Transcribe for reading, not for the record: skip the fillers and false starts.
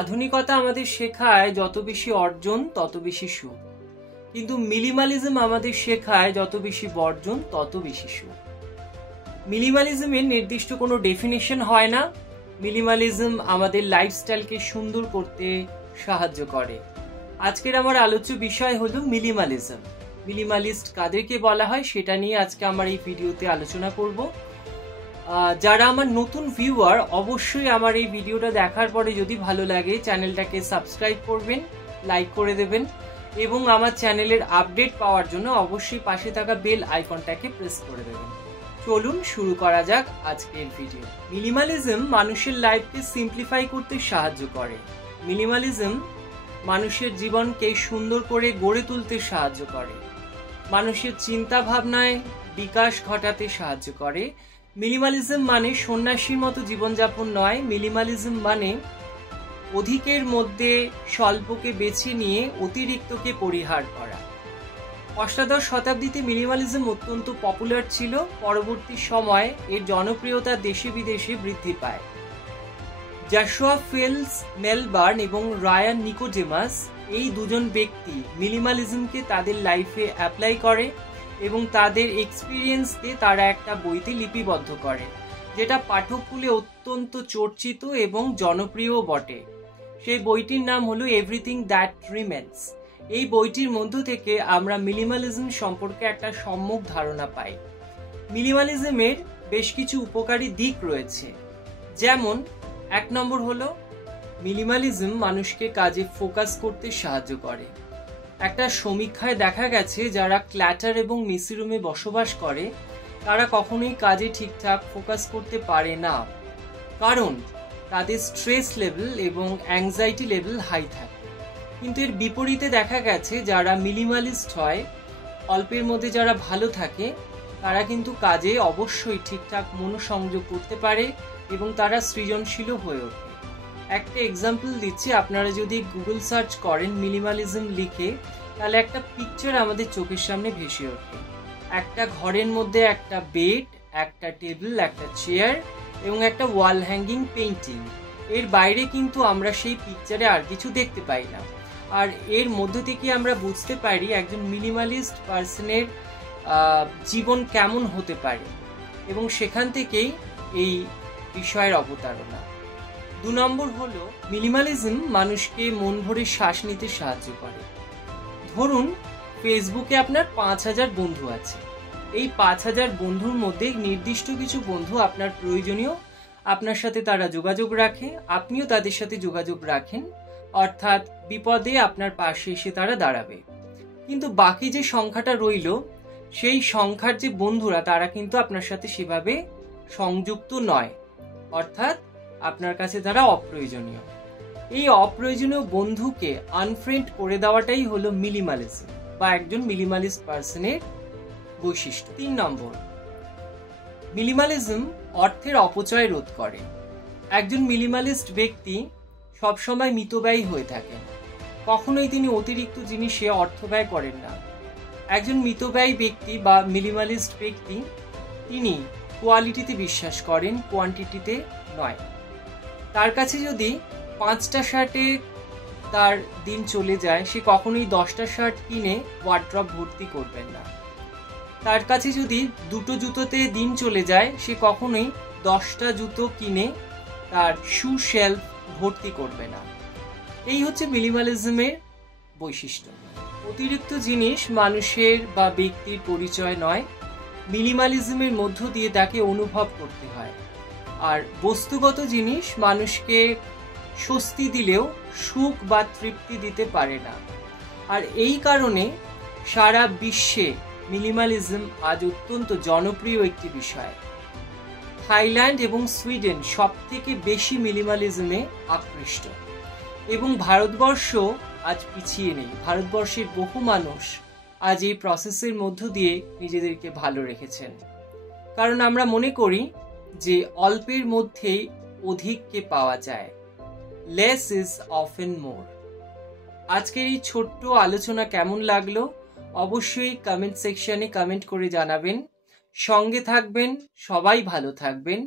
আধুনিকতা আমাদের শেখায় যত বেশি অর্জন তত বেশি সুখ, কিন্তু মিনিমালিজম আমাদের শেখায় যত বেশি বর্জন তত বেশি সুখ। মিনিমালিজমের নির্দিষ্ট কোনো ডেফিনিশন হয় না। মিনিমালিজম আমাদের লাইফস্টাইলকে সুন্দর করতে সাহায্য করে। আজকের আমার আলোচ্য বিষয় হলো মিনিমালিজম। মিনিমালিস্ট কাদেরকে বলা হয় সেটা নিয়ে আজকে আমার এই ভিডিওতে আলোচনা করব। যারা আমার নতুন ভিউয়ার, অবশ্যই আমার এই ভিডিওটা দেখার পরে যদি ভালো লাগে চ্যানেলটাকে সাবস্ক্রাইব করবেন, লাইক করে দেবেন এবং আমার চ্যানেলের আপডেট পাওয়ার জন্য অবশ্যই পাশে থাকা বেল আইকনটাকে প্রেস করে দেবেন। চলুন শুরু করা যাক আজকের ভিডিও। মিনিমালিজম মানুষের লাইফকে সিম্পলিফাই করতে সাহায্য করে। মিনিমালিজম মানুষের জীবনকে সুন্দর করে গড়ে তুলতে সাহায্য করে, মানুষের চিন্তা ভাবনায় বিকাশ ঘটাতে সাহায্য করে। মিনিমালিজম মানে সন্ন্যাসীর মতো জীবনযাপন নয়। মিনিমালিজম মানে অধিকের মধ্যে স্বল্পকে বেছে নিয়ে অতিরিক্তকে পরিহার করা। অষ্টাদশ শতাব্দীতে মিনিমালিজম অত্যন্ত পপুলার ছিল। পরবর্তী সময়ে এর জনপ্রিয়তা দেশে বিদেশে বৃদ্ধি পায়। জশুয়া ফিল্ডস মেলবার্ন এবং রায়ান নিকোডেমাস, এই দুজন ব্যক্তি মিনিমালিজমকে তাদের লাইফে অ্যাপ্লাই করে এবং তাদের এক্সপিরিয়েন্স দিয়ে তারা একটা বইতে লিপিবদ্ধ করে, যেটা পাঠককুলে অত্যন্ত চর্চিত এবং জনপ্রিয় বটে। সেই বইটির নাম হলো এভরিথিং দ্যাট রিমেন্স। এই বইটির মধ্য থেকে আমরা মিনিমালিজম সম্পর্কে একটা সম্যক ধারণা পাই। মিনিমালিজমের বেশ কিছু উপকারী দিক রয়েছে, যেমন 1 নম্বর হলো মিনিমালিজম মানুষকে কাজে ফোকাস করতে সাহায্য করে। একটা সমীক্ষায় দেখা গেছে যারা ক্ল্যাটার এবং মেসি রুমে বসবাস করে তারা কখনোই কাজে ঠিকঠাক ফোকাস করতে পারে না, কারণ তাদের স্ট্রেস লেভেল এবং অ্যাংজাইটি লেভেল হাই থাকে। কিন্তু এর বিপরীতে দেখা গেছে যারা মিনিমালিস্ট হয়, অল্পের মধ্যে যারা ভালো থাকে, তারা কিন্তু কাজে অবশ্যই ঠিকঠাক মনোসংযোগ করতে পারে এবং তারা সৃজনশীলও হয়ে ওঠে। একটা এক্সাম্পল দিচ্ছি, আপনারা যদি গুগল সার্চ করেন মিনিমালিজম লিখে, তাহলে একটা পিকচার আমাদের চোখের সামনে ভেসে ওঠে। একটা ঘরের মধ্যে একটা বেড, একটা টেবিল, একটা চেয়ার এবং একটা ওয়াল হ্যাঙ্গিং পেইন্টিং। এর বাইরে কিন্তু আমরা সেই পিকচারে আর কিছু দেখতে পাই না। আর এর মধ্য থেকে আমরা বুঝতে পারি একজন মিনিমালিস্ট পার্সনের জীবন কেমন হতে পারে এবং সেখান থেকেই এই বিষয়ের অবতারণা। 2 নম্বর হলো মিনিমালিজম মানুষকে মন ভরে শ্বাস নিতে সাহায্য করে। ধরুন ফেসবুকে আপনার 5000 বন্ধু আছে। এই 5000 বন্ধুর মধ্যে নির্দিষ্ট কিছু বন্ধু আপনার প্রয়োজনীয়, আপনার সাথে তারা যোগাযোগ রাখে, আপনিও তাদের সাথে যোগাযোগ রাখেন, অর্থাৎ বিপদে আপনার পাশে এসে তারা দাঁড়াবে। কিন্তু বাকি যে সংখ্যাটা রইল, সেই সংখ্যার যে বন্ধুরা তারা কিন্তু আপনার সাথে সেভাবে সংযুক্ত নয়, অর্থাৎ আপনার কাছে তারা অপ্রয়োজনীয়। এই অপ্রয়োজনীয় বন্ধুকে আনফ্রেন্ড করে দেওয়াটাই হলো মিনিমালিজম বা একজন মিনিমালিস্ট পার্সনের বৈশিষ্ট্য। 3 নম্বর, মিনিমালিজম অর্থের অপচয় রোধ করে। একজন মিনিমালিস্ট ব্যক্তি সবসময় মিতব্যয়ী হয়ে থাকেন, কখনোই তিনি অতিরিক্ত জিনিসে অর্থ ব্যয় করেন না। একজন মিতব্যয়ী ব্যক্তি বা মিনিমালিস্ট ব্যক্তি তিনি কোয়ালিটিতে বিশ্বাস করেন, কোয়ান্টিটিতে নয়। তার কাছে যদি 5টা শার্টে তার দিন চলে যায়, সে কখনোই 10টা শার্ট কিনে ওয়ার্ড্রপ ভর্তি করবেন না। তার কাছে যদি 2টো জুতোতে দিন চলে যায়, সে কখনোই 10টা জুতো কিনে তার শু শেলফ ভর্তি করবে না। এই হচ্ছে মিনিমালিজমের বৈশিষ্ট্য। অতিরিক্ত জিনিস মানুষের বা ব্যক্তির পরিচয় নয়, মিনিমালিজমের মধ্য দিয়ে তাকে অনুভব করতে হয়। আর বস্তুগত জিনিস মানুষকে স্বস্তি দিলেও সুখ বা তৃপ্তি দিতে পারে না। আর এই কারণে সারা বিশ্বে মিনিমালিজম আজ অত্যন্ত জনপ্রিয় একটি বিষয়। থাইল্যান্ড এবং সুইডেন সবথেকে বেশি মিনিমালিজমে আকৃষ্ট এবং ভারতবর্ষ আজ পিছিয়ে নেই। ভারতবর্ষের বহু মানুষ আজ এই প্রসেসের মধ্য দিয়ে নিজেদেরকে ভালো রেখেছেন, কারণ আমরা মনে করি যে অল্পের মধ্যেই অধিককে পাওয়া যায়। লেস ইজ অফেন মোর। আজকের এই ছোট্ট আলোচনা কেমন লাগলো অবশ্যই কমেন্ট সেকশনে কমেন্ট করে জানাবেন। সঙ্গে থাকবেন, সবাই ভালো থাকবেন।